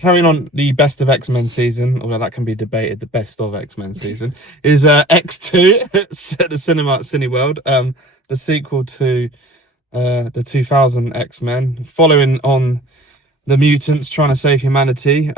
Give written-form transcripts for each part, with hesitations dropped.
carrying on the best of X-Men season, although that can be debated, the best of X-Men season, is X2 at the cinema at Cineworld, the sequel to the 2000 X-Men, following on the mutants trying to save humanity.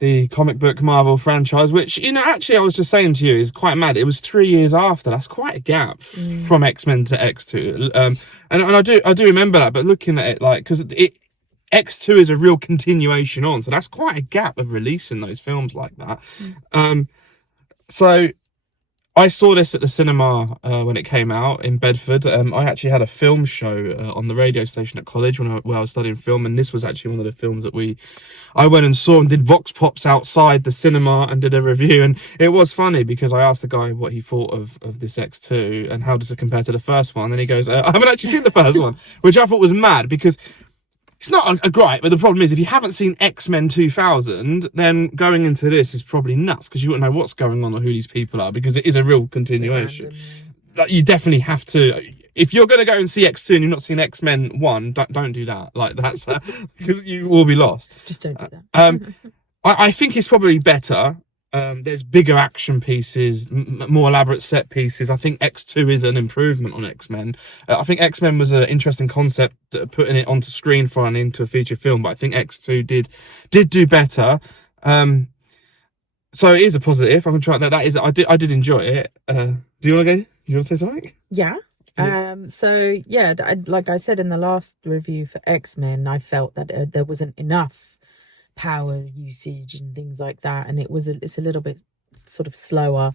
The comic book Marvel franchise, which, you know, actually I was just saying to you, is quite mad. It was 3 years after. That's quite a gap from X-Men to X2. And I do remember that, but looking at it, like, because X2 is a real continuation on, so that's quite a gap of releasing those films like that. So I saw this at the cinema when it came out in Bedford. I actually had a film show on the radio station at college where I was studying film, and this was actually one of the films that I went and saw and did vox pops outside the cinema and did a review. And it was funny because I asked the guy what he thought of this X2 and how does it compare to the first one, and he goes, I haven't actually seen the first one, which I thought was mad because it's not a gripe, but the problem is if you haven't seen X-Men 2000, then going into this is probably nuts because you wouldn't know what's going on or who these people are, because it is a real continuation. Like, you definitely have to, if you're going to go and see X2 and you've not seen X-Men 1, don't do that. Like, that's because you will be lost. Just don't do that. I think it's probably better. There's bigger action pieces, more elaborate set pieces. I think X2 is an improvement on X-Men. I think X-Men was an interesting concept, putting it onto screen finally into a feature film, but I think X2 did do better. So it is a positive. I'm trying that is I did enjoy it. Do you want to go? Do you want to say something? Yeah. So yeah, like I said in the last review for X-Men, I felt that there wasn't enough power usage and things like that, and it's a little bit sort of slower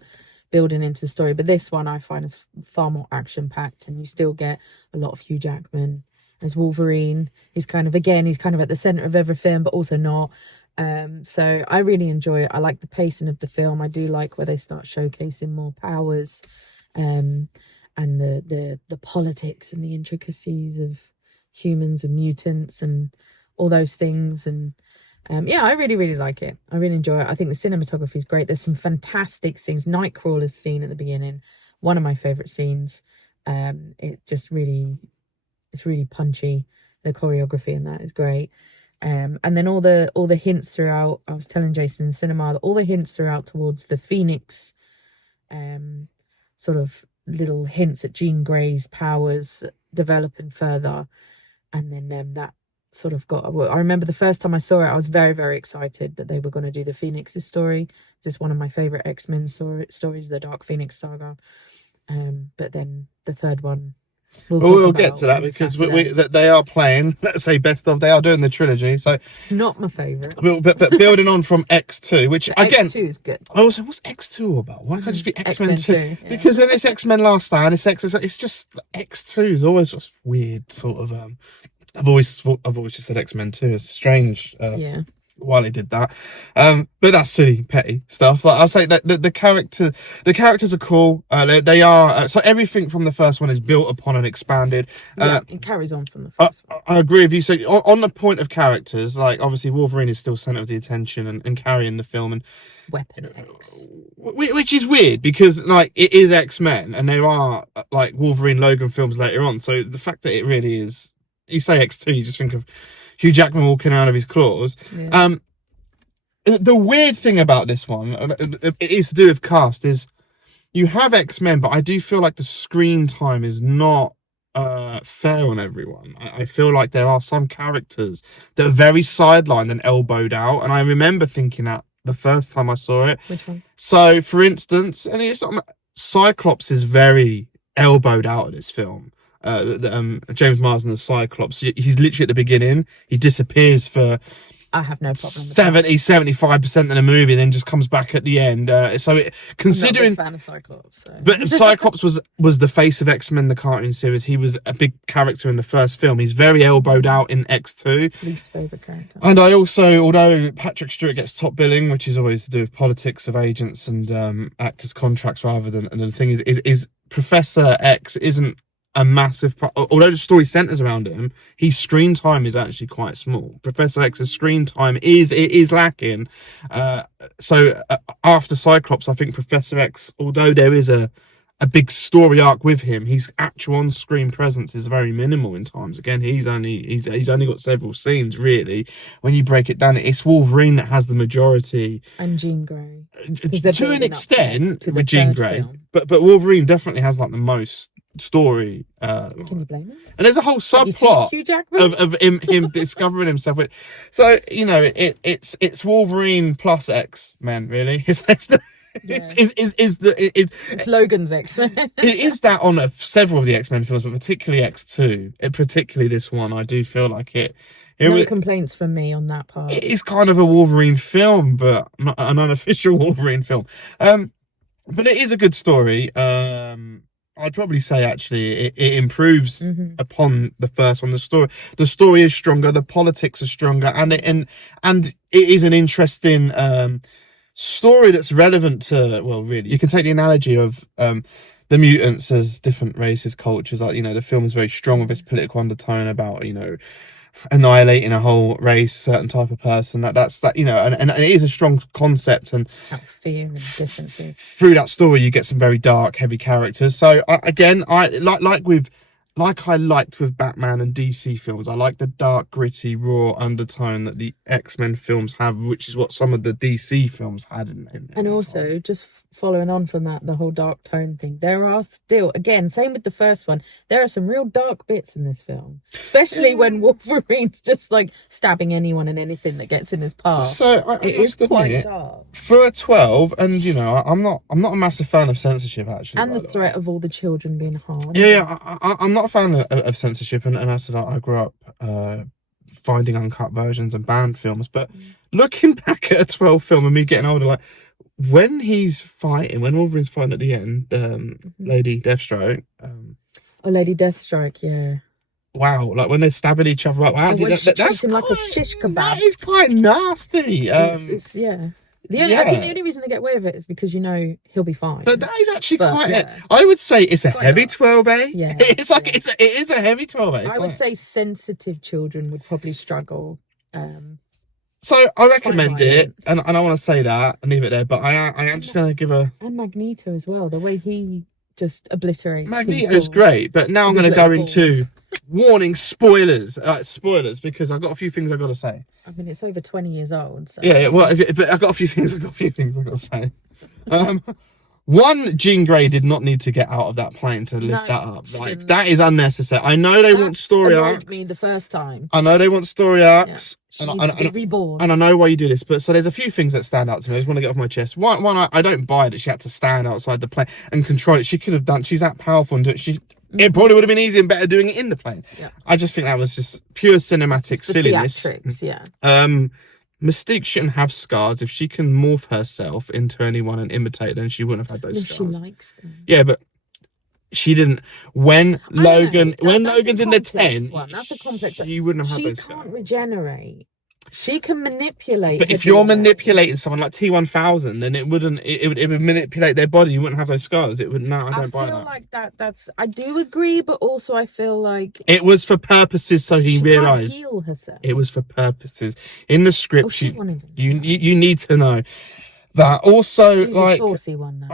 building into the story, but this one I find is far more action packed, and you still get a lot of Hugh Jackman as Wolverine. He's kind of at the center of everything, but also not. So I really enjoy it. I like the pacing of the film. I do like where they start showcasing more powers, and the politics and the intricacies of humans and mutants and all those things. And yeah, I really, really like it. I really enjoy it. I think the cinematography is great. There's some fantastic scenes. Nightcrawler's scene at the beginning, one of my favourite scenes. It's really punchy. The choreography in that is great. And then all the hints throughout. I was telling Jason in the cinema that all the hints throughout towards the Phoenix, sort of little hints at Jean Grey's powers developing further, and then that sort of I remember the first time I saw it, I was very, very excited that they were going to do the Phoenix's story. This is one of my favorite X-Men stories, the Dark Phoenix saga. But then the third one, we'll get to that because they are playing, let's say, best of. They are doing the trilogy, so it's not my favorite. But building on from X2, which again, X2 is good. I was like, what's X2 all about? Why can't it just be X-Men 2? Yeah. Because then it's X-Men Last Stand. It's just X2 is always just weird, sort of. I've always just said X-Men 2. It's strange. Yeah. While he did that, but that's silly, petty stuff. Like, I'll say that the characters are cool. They are so everything from the first one is built upon and expanded. It carries on from the first one. I agree with you. So on the point of characters, like obviously Wolverine is still center of the attention and carrying the film, and Weapon X, which is weird because like it is X-Men and there are like Wolverine Logan films later on. So the fact that it really is. You say X2, you just think of Hugh Jackman walking out of his claws. Yeah. The weird thing about this one, it is to do with cast, is you have X-Men, but I do feel like the screen time is not fair on everyone. I feel like there are some characters that are very sidelined and elbowed out, and I remember thinking that the first time I saw it. Which one? So, for instance, and it's not, Cyclops is very elbowed out of this film. James Marsden, the Cyclops, he's literally at the beginning. He disappears for I have no problem with 75% of the movie, and then just comes back at the end. Considering, I'm not a big fan of Cyclops, so. But Cyclops was the face of X-Men, the cartoon series. He was a big character in the first film. He's very elbowed out in X2. Least favourite character. And I also, although Patrick Stewart gets top billing, which is always to do with politics of agents and actors' contracts rather than, and the thing is Professor X isn't a massive part, although the story centers around him, his screen time is actually quite small. Professor X's screen time is lacking. So after Cyclops, I think Professor X, although there is a a big story arc with him. His actual on-screen presence is very minimal in times. Again, he's only got several scenes really. When you break it down, it's Wolverine that has the majority, and Jean Grey, to an extent, to with Jean Grey. But Wolverine definitely has like the most story. Can you blame him? And there's a whole subplot of him discovering himself. So you know, it's Wolverine plus X-Men really. It's Logan's X-Men. It is that on several of the X-Men films, but particularly X2, particularly this one. I do feel like no complaints from me on that part. It is kind of a Wolverine film, but not an unofficial Wolverine film. But it is a good story. I'd probably say actually it improves upon the first one. The story is stronger, the politics are stronger, and it is an interesting story that's relevant to, well, really, you can take the analogy of the mutants as different races, cultures. Like, you know, the film is very strong with its political undertone about, you know, annihilating a whole race, certain type of person. That's you know, and it is a strong concept, and fear and differences. Through that story, you get some very dark, heavy characters. So I liked with Batman and DC films, I like the dark, gritty, raw undertone that the X-Men films have, which is what some of the DC films had. And also, just following on from that, the whole dark tone thing, there are still, again, same with the first one, there are some real dark bits in this film, especially when Wolverine's just like stabbing anyone and anything that gets in his path. So it is quite dark for a 12, and you know, I'm not a massive fan of censorship actually, and the threat of all the children being harmed. I'm not a fan of censorship, and I said I grew up finding uncut versions and banned films, but looking back at a 12 film and me getting older, like when Wolverine's fighting at the end, Lady Deathstroke, Lady Deathstroke, yeah. Wow, like when they're stabbing each other up, that's him like a shish kebab. That is quite nasty. It's yeah. I think the only reason they get away with it is because, you know, he'll be fine. But that is actually I would say it's a heavy 12A. Yeah, it is a heavy 12A. I would say sensitive children would probably struggle. So I recommend it, and I want to say that and leave it there. But I am just going to give and Magneto as well. The way he just obliterates. Magneto's great, but now I'm going to go into warning spoilers, because I've got a few things I've got to say. I mean, it's over 20 years old. So. Yeah. Well, but I've got a few things. I've got to say. One, Jean Grey did not need to get out of that plane to lift that up. Like, that is unnecessary. I know they want story arcs. Me the first time. I know they want story arcs. She needs to be reborn. And I know why you do this, but so there's a few things that stand out to me. I just want to get off my chest. One, I don't buy that she had to stand outside the plane and control it. She could have done. She's that powerful, and it probably would have been easier and better doing it in the plane. Yeah. I just think that was just pure cinematic silliness. Theatrics, yeah. Mystique shouldn't have scars. If she can morph herself into anyone and imitate them, she wouldn't have had those scars. She likes them. Yeah, but she didn't. When Logan's in the tent, that's a complex one. You wouldn't have had those scars. She can't regenerate. She can manipulate. But if you're manipulating someone like T-1000, then it would manipulate their body. You wouldn't have those scars. It would. No, I don't buy that. I feel like that's. I do agree, but also I feel like it was for purposes. So he realized heal herself. It was for purposes in the script. You need to know that. Also, she's like a saucy one,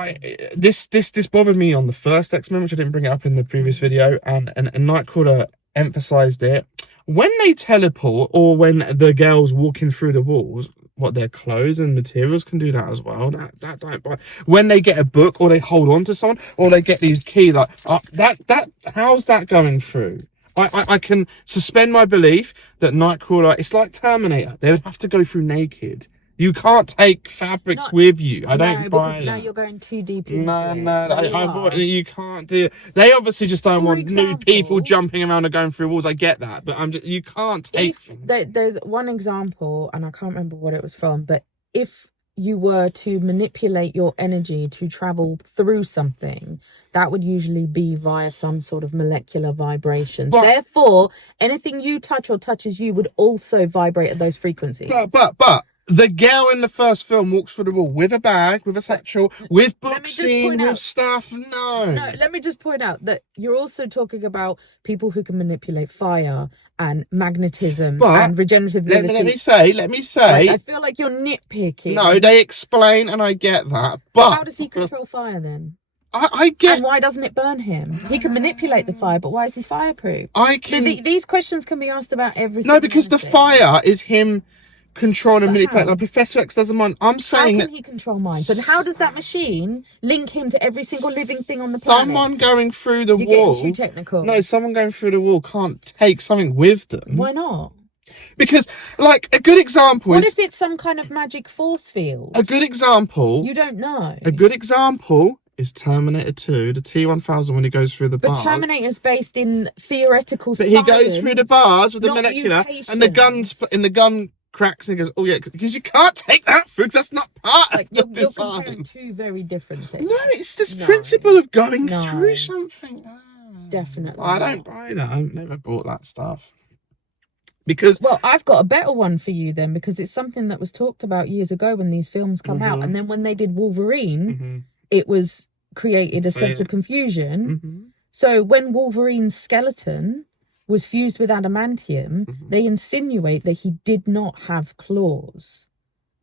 this bothered me on the first X-Men, which I didn't bring it up in the previous video, and Nightcrawler emphasized it. When they teleport, or when the girls walking through the walls, their clothes and materials can do that as well. That don't buy. When they get a book, or they hold on to someone, or they get these keys, like how's that going through? I can suspend my belief that Nightcrawler, it's like Terminator. They would have to go through naked. You can't take fabrics with you. I don't buy that. Now you're going too deep into it. You can't do it. They obviously just don't want nude people jumping around and going through walls. I get that, but you can't take. There's one example, and I can't remember what it was from, but if you were to manipulate your energy to travel through something, that would usually be via some sort of molecular vibrations. Therefore, anything you touch or touches you would also vibrate at those frequencies. But the girl in the first film walks through the wall with a bag, with a satchel, with books seen, with stuff. No, let me just point out that you're also talking about people who can manipulate fire and magnetism and regenerative abilities. Let me say. I feel like you're nitpicking. No, they explain, and I get that. But how does he control fire then? I get. And why doesn't it burn him? He can manipulate the fire, but why is he fireproof? I can. So these questions can be asked about everything. No, because the fire is him controlling and But manipulating. how? Like Professor X doesn't mind. I'm How saying can that he control minds? And how does that machine link him to every single living thing on the planet? someone going through the You're wall. getting too technical. No, someone going through the wall can't take something with them. Why not? Because, like, a good example What is if it's some kind of magic force field? a good example. You don't know. A good example is Terminator 2, the T-1000 when he goes through the But bars. Terminator's based in theoretical But science. he goes through the bars with the not molecular and mutations. the gun cracks and he goes, oh yeah, because you can't take that through because that's not part Like, of the you're design. comparing two very different things. No, it's this principle of going No. through something. Definitely I don't buy that. I've never bought that stuff. Because Well, I've got a better one for you then, because it's something that was talked about years ago when these films come out. And then when they did Wolverine, it was created a sense of confusion. So when Wolverine's skeleton was fused with adamantium, they insinuate that he did not have claws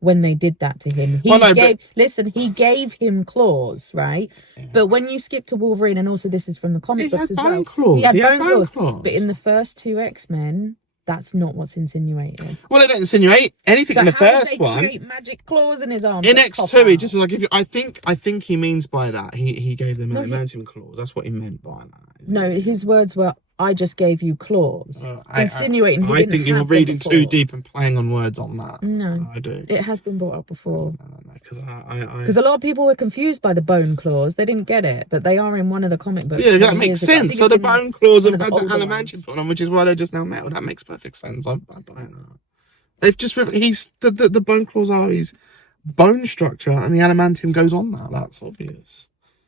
when they did that to him. He gave him claws, right? Yeah. But when you skip to Wolverine, and also this is from the comic books as well, claws. he had bone claws. But in the first two X-Men, that's not what's insinuated. Well, they don't insinuate anything in the first one. Create magic claws in his arms. In X2, he just like, I think he means by that he gave them adamantium claws. That's what he meant by that. No, his words were, "I just gave you claws," insinuating he I didn't think you're have reading them too before. deep and playing on words on that. No, I do. It has been brought up before. No, Because a lot of people were confused by the bone claws. They didn't get it, but they are in one of the comic books. Yeah, that makes sense. So the bone claws have had the adamantium put on them, which is why they're just now metal. That makes perfect sense. I buy that. They've just the bone claws are his bone structure, and the adamantium goes on that. That's obvious.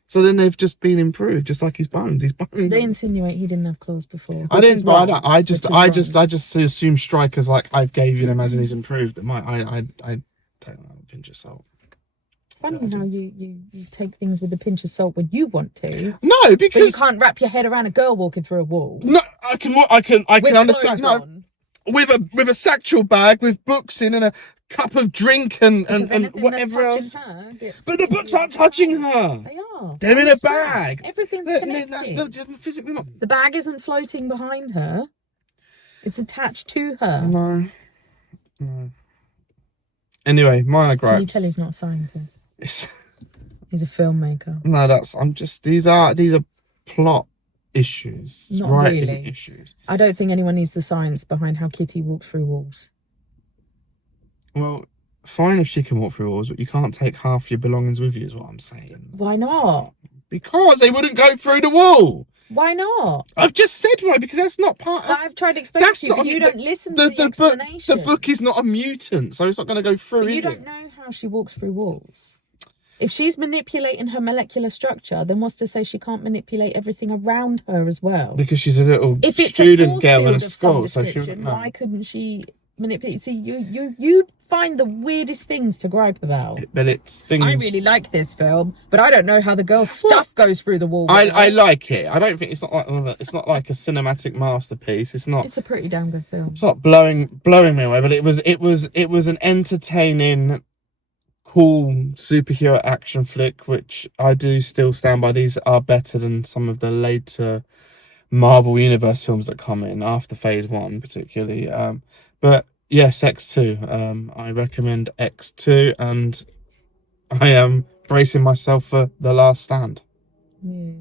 So then they've just been improved, just like his bones. His bones. They insinuate he didn't have claws before. I didn't buy that. I just assume Stryker's like, I've gave you them as in he's improved them. I take that with a pinch of salt. Funny how you take things with a pinch of salt when you want to. No, because but you can't wrap your head around a girl walking through a wall. No, I can understand. No, with a satchel bag with books in and a cup of drink and whatever else. But the books aren't touching her. They are. They're in a bag. Everything's connected. That's not just physically not. The bag isn't floating behind her. It's attached to her. No. Anyway, my gripes. Can you tell he's not a scientist? He's a filmmaker. No, these are plot issues. Not writing really. issues. I don't think anyone needs the science behind how Kitty walks through walls. Well, fine if she can walk through walls, but you can't take half your belongings with you, is what I'm saying. Why not? Because they wouldn't go through the wall. Why not? I've just said why, because that's not part of... I've tried to explain to you, but you don't listen to the explanation. The book is not a mutant, so it's not going to go through, but you don't know how she walks through walls. If she's manipulating her molecular structure, then what's to say she can't manipulate everything around her as well? Because she's a little student girl in a school, so she wouldn't know. Why couldn't she manipulate? See, you find the weirdest things to gripe about. But it's things... I really like this film, but I don't know how the girl's stuff goes through the wall. I like it. I don't think it's not like a cinematic masterpiece. It's not. It's a pretty damn good film. It's not blowing me away, but it was an entertaining, cool superhero action flick, which I do still stand by. These are better than some of the later Marvel Universe films that come in after Phase 1, particularly. But yes, X2. I recommend X2, and I am bracing myself for The Last Stand. Yeah.